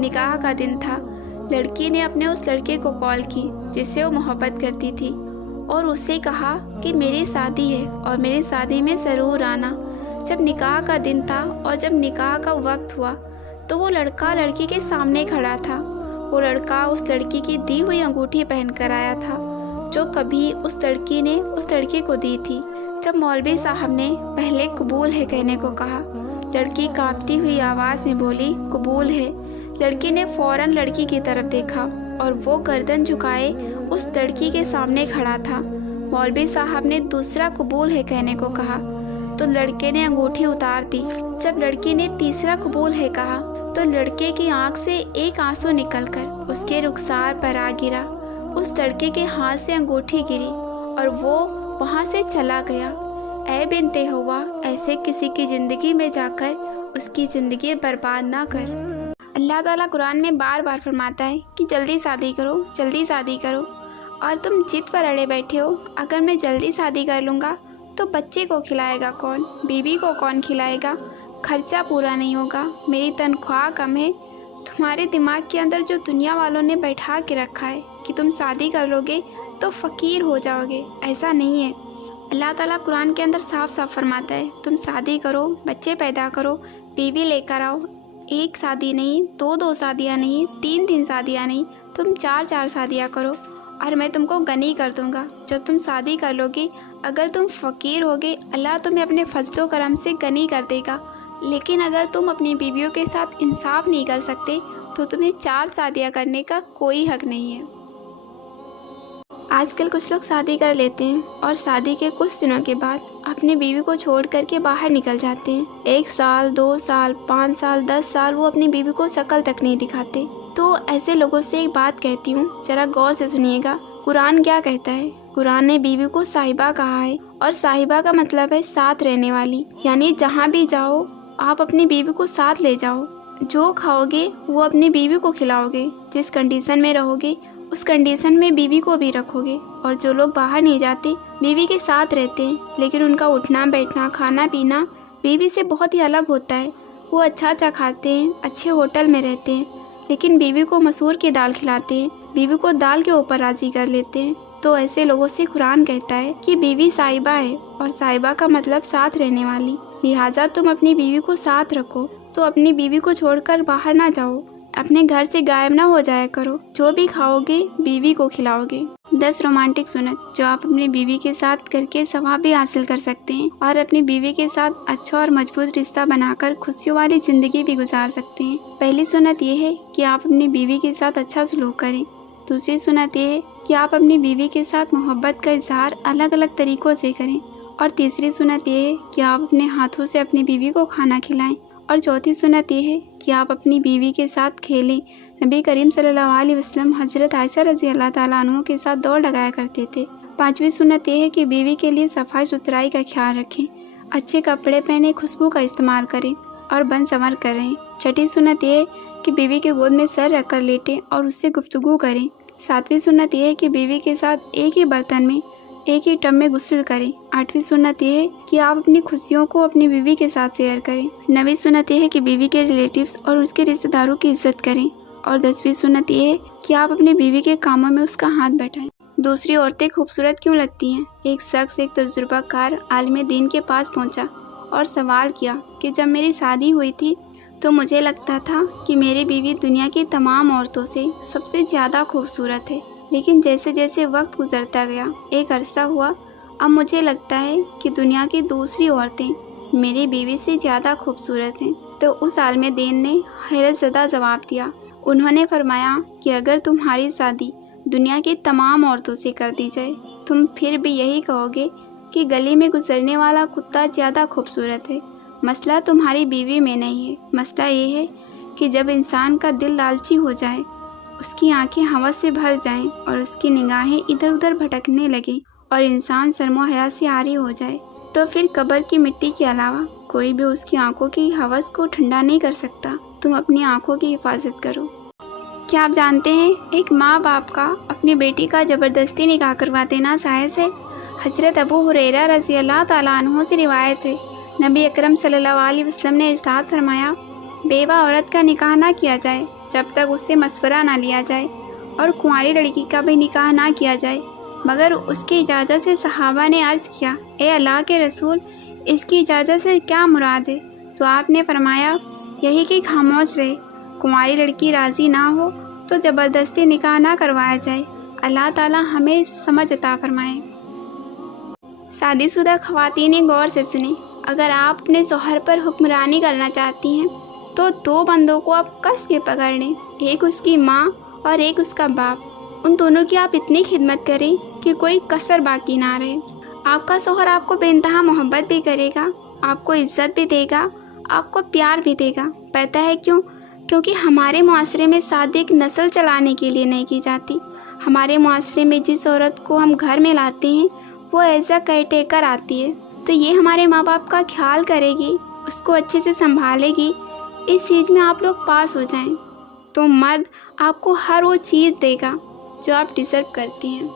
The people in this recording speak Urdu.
نکاح کا دن تھا۔ لڑکی نے اپنے اس لڑکے کو کال کی جس سے وہ محبت کرتی تھی اور اس سے کہا کہ میری شادی ہے اور میری شادی میں ضرور آنا۔ جب نکاح کا دن تھا اور جب نکاح کا وقت ہوا تو وہ لڑکا لڑکی کے سامنے کھڑا تھا۔ وہ لڑکا اس لڑکی کی دی ہوئی انگوٹھی پہن کر آیا تھا جو کبھی اس لڑکی نے اس لڑکے کو دی تھی۔ جب مولوی صاحب نے پہلے قبول ہے کہنے کو کہا، لڑکی کانپتی ہوئی آواز میں بولی قبول ہے۔ لڑکی نے فوراً لڑکی کی طرف دیکھا اور وہ گردن جھکائے اس لڑکی کے سامنے کھڑا تھا۔ مولوی صاحب نے دوسرا قبول ہے کہنے کو کہا تو لڑکے نے انگوٹھی اتار دی۔ جب لڑکی نے تیسرا قبول ہے کہا تو لڑکے کی آنکھ سے ایک آنسو نکل کر اس کے رخسار پر آ گرا۔ اس لڑکے کے ہاتھ سے انگوٹھی گری اور وہ وہاں سے چلا گیا۔ اے بنت ہوا، ایسے کسی کی زندگی میں جا کر اس کی زندگی برباد نہ کر۔ اللہ تعالیٰ قرآن میں بار بار فرماتا ہے کہ جلدی شادی کرو، جلدی شادی کرو، اور تم ضد پر اڑے بیٹھے ہو۔ اگر میں جلدی شادی کر لوں گا تو بچے کو کھلائے گا کون، بیوی کو کون کھلائے گا، خرچہ پورا نہیں ہوگا، میری تنخواہ کم ہے۔ تمہارے دماغ کے اندر جو دنیا والوں نے بیٹھا کے رکھا ہے کہ تم شادی کر لو گے تو فقیر ہو جاؤ گے، ایسا نہیں ہے۔ اللہ تعالیٰ قرآن کے اندر صاف صاف فرماتا ہے تم شادی کرو، بچے پیدا کرو، بیوی لے کر آؤ۔ ایک شادی نہیں، دو شادیاں نہیں، تین شادیاں نہیں، تم چار شادیاں کرو اور میں تم کو غنی کر دوں گا۔ جب تم شادی کر لو گے، اگر تم فقیر ہوگے، اللہ تمہیں اپنے فضل و کرم سے غنی کر دے گا۔ لیکن اگر تم اپنی بیویوں کے ساتھ انصاف نہیں کر سکتے تو تمہیں 4 شادیاں کرنے کا کوئی حق نہیں ہے۔ آج کل کچھ لوگ شادی کر لیتے ہیں اور شادی کے کچھ دنوں کے بعد اپنی بیوی کو چھوڑ کر کے باہر نکل جاتے ہیں۔ 1 سال، 2 سال، 5 سال، 10 سال وہ اپنی بیوی کو شکل تک نہیں دکھاتے۔ تو ایسے لوگوں سے ایک بات کہتی ہوں، ذرا غور سے سنیے گا۔ قرآن کیا کہتا ہے؟ قرآن نے بیوی کو صاحبہ کہا ہے، اور صاحبہ کا مطلب ہے ساتھ رہنے والی، یعنی جہاں بھی جاؤ آپ اپنی بیوی کو ساتھ لے جاؤ۔ جو کھاؤ گے وہ اپنی بیوی کو کھلاؤ گے، جس کنڈیشن میں رہو گے اس کنڈیشن میں بیوی کو بھی رکھو گے۔ اور جو لوگ باہر نہیں جاتے، بیوی کے ساتھ رہتے ہیں، لیکن ان کا اٹھنا بیٹھنا کھانا پینا بیوی سے بہت ہی الگ ہوتا ہے۔ وہ اچھا کھاتے ہیں، اچھے ہوٹل میں رہتے ہیں، لیکن بیوی کو مسور کی دال کھلاتے ہیں، بیوی کو دال کے اوپر راضی کر لیتے ہیں۔ تو ایسے لوگوں سے قرآن کہتا ہے کہ بیوی صاحبہ ہے، اور صاحبہ کا مطلب ساتھ رہنے والی۔ لہٰذا تم اپنی بیوی کو ساتھ رکھو، تو اپنی بیوی کو چھوڑ کر باہر نہ جاؤ، اپنے گھر سے غائب نہ ہو جایا کرو۔ جو بھی کھاؤ گے بیوی کو کھلاؤ گے۔ 10 رومانٹک سنت جو آپ اپنی بیوی کے ساتھ کر کے ثواب بھی حاصل کر سکتے ہیں، اور اپنی بیوی کے ساتھ اچھا اور مضبوط رشتہ بنا کر خوشیوں والی زندگی بھی گزار سکتے ہیں۔ پہلی سنت یہ ہے کہ آپ اپنی بیوی کے ساتھ اچھا سلوک کریں۔ دوسری سنت یہ ہے کہ آپ اپنی بیوی کے ساتھ محبت کا اظہار الگ الگ طریقوں سے کریں۔ اور تیسری سنت یہ ہے کہ آپ اپنے ہاتھوں سے اپنی بیوی کو کھانا کھلائیں۔ اور چوتھی سنت یہ ہے کہ آپ اپنی بیوی کے ساتھ کھیلیں۔ نبی کریم صلی اللہ علیہ وسلم حضرت عائشہ رضی اللہ تعالیٰ عنہ کے ساتھ دوڑ لگایا کرتے تھے۔ پانچویں سنت یہ ہے کہ بیوی کے لیے صفائی ستھرائی کا خیال رکھیں، اچھے کپڑے پہنیں، خوشبو کا استعمال کریں اور بن سنور کریں۔ چھٹی سنت یہ ہے کہ بیوی کے گود میں سر رکھ کر لیٹیں اور اس سے گفتگو کریں۔ ساتویں سنت یہ ہے کہ بیوی کے ساتھ ایک ہی برتن میں ایک ہی ٹب میں غسل کریں۔ آٹھویں سنت یہ ہے کہ آپ اپنی خوشیوں کو اپنی بیوی کے ساتھ شیئر کریں۔ نویں سنت یہ ہے کہ بیوی کے ریلیٹیوز اور اس کے رشتہ داروں کی عزت کریں۔ اور 10ویں سنت یہ ہے کہ آپ اپنی بیوی کے کاموں میں اس کا ہاتھ بٹائیں۔ دوسری عورتیں خوبصورت کیوں لگتی ہیں؟ ایک شخص ایک تجربہ کار عالم دین کے پاس پہنچا اور سوال کیا کہ جب میری شادی ہوئی تھی تو مجھے لگتا تھا کہ میری بیوی دنیا کی تمام عورتوں سے سب سے زیادہ خوبصورت ہے، لیکن جیسے جیسے وقت گزرتا گیا، ایک عرصہ ہوا، اب مجھے لگتا ہے کہ دنیا کی دوسری عورتیں میری بیوی سے زیادہ خوبصورت ہیں۔ تو اس عالم دین نے حیرت زدہ جواب دیا۔ انہوں نے فرمایا کہ اگر تمہاری شادی دنیا کی تمام عورتوں سے کر دی جائے، تم پھر بھی یہی کہو گے کہ گلی میں گزرنے والا کتا زیادہ خوبصورت ہے۔ مسئلہ تمہاری بیوی میں نہیں ہے، مسئلہ یہ ہے کہ جب انسان کا دل لالچی ہو جائے، اس کی آنکھیں ہوس سے بھر جائیں اور اس کی نگاہیں ادھر ادھر بھٹکنے لگیں اور انسان شرم و حیا سے عاری ہو جائے، تو پھر قبر کی مٹی کے علاوہ کوئی بھی اس کی آنکھوں کی ہوس کو ٹھنڈا نہیں کر سکتا۔ تم اپنی آنکھوں کی حفاظت کرو۔ کیا آپ جانتے ہیں ایک ماں باپ کا اپنی بیٹی کا زبردستی نکاح کروا دینا جائز ہے؟ حضرت ابو ہریرہ رضی اللہ تعالیٰ عنہ سے روایت ہے، نبی اکرم صلی اللہ علیہ وسلم نے ارشاد فرمایا، بیوہ عورت کا نکاح نہ کیا جائے جب تک اس سے مشورہ نہ لیا جائے اور کنواری لڑکی کا بھی نکاح نہ کیا جائے۔ مگر اس کی اجازت سے صحابہ نے عرض کیا، اے اللہ کے رسول، اس کی اجازت سے کیا مراد ہے؟ تو آپ نے فرمایا، یہی کہ خاموش رہے، کنواری لڑکی راضی نہ ہو تو زبردستی نکاح نہ کروایا جائے۔ اللہ تعالیٰ ہمیں سمجھ عطا فرمائے۔ شادی شدہ خواتین غور سے سنیں، اگر آپ اپنے شوہر پر حکمرانی کرنا چاہتی ہیں تو 2 بندوں کو آپ کس کے پکڑ لیں، ایک اس کی ماں اور ایک اس کا باپ۔ ان دونوں کی آپ اتنی خدمت کریں کہ کوئی کسر باقی نہ رہے۔ آپ کا شوہر آپ کو بے انتہا محبت بھی کرے گا، آپ کو عزت بھی دے گا، آپ کو پیار بھی دے گا۔ پتہ ہے کیوں؟ کیونکہ ہمارے معاشرے میں شادی ایک نسل چلانے کے لیے نہیں کی جاتی۔ ہمارے معاشرے میں جس عورت کو ہم گھر میں لاتے ہیں وہ ایز اے کیئر ٹیکر آتی ہے، تو یہ ہمارے ماں باپ کا خیال کرے گی، اس کو اچھے سے سنبھالے گی۔ اس چیز میں آپ لوگ پاس ہو جائیں تو مرد آپ کو ہر وہ چیز دے گا جو آپ ڈیزرو کرتی ہیں۔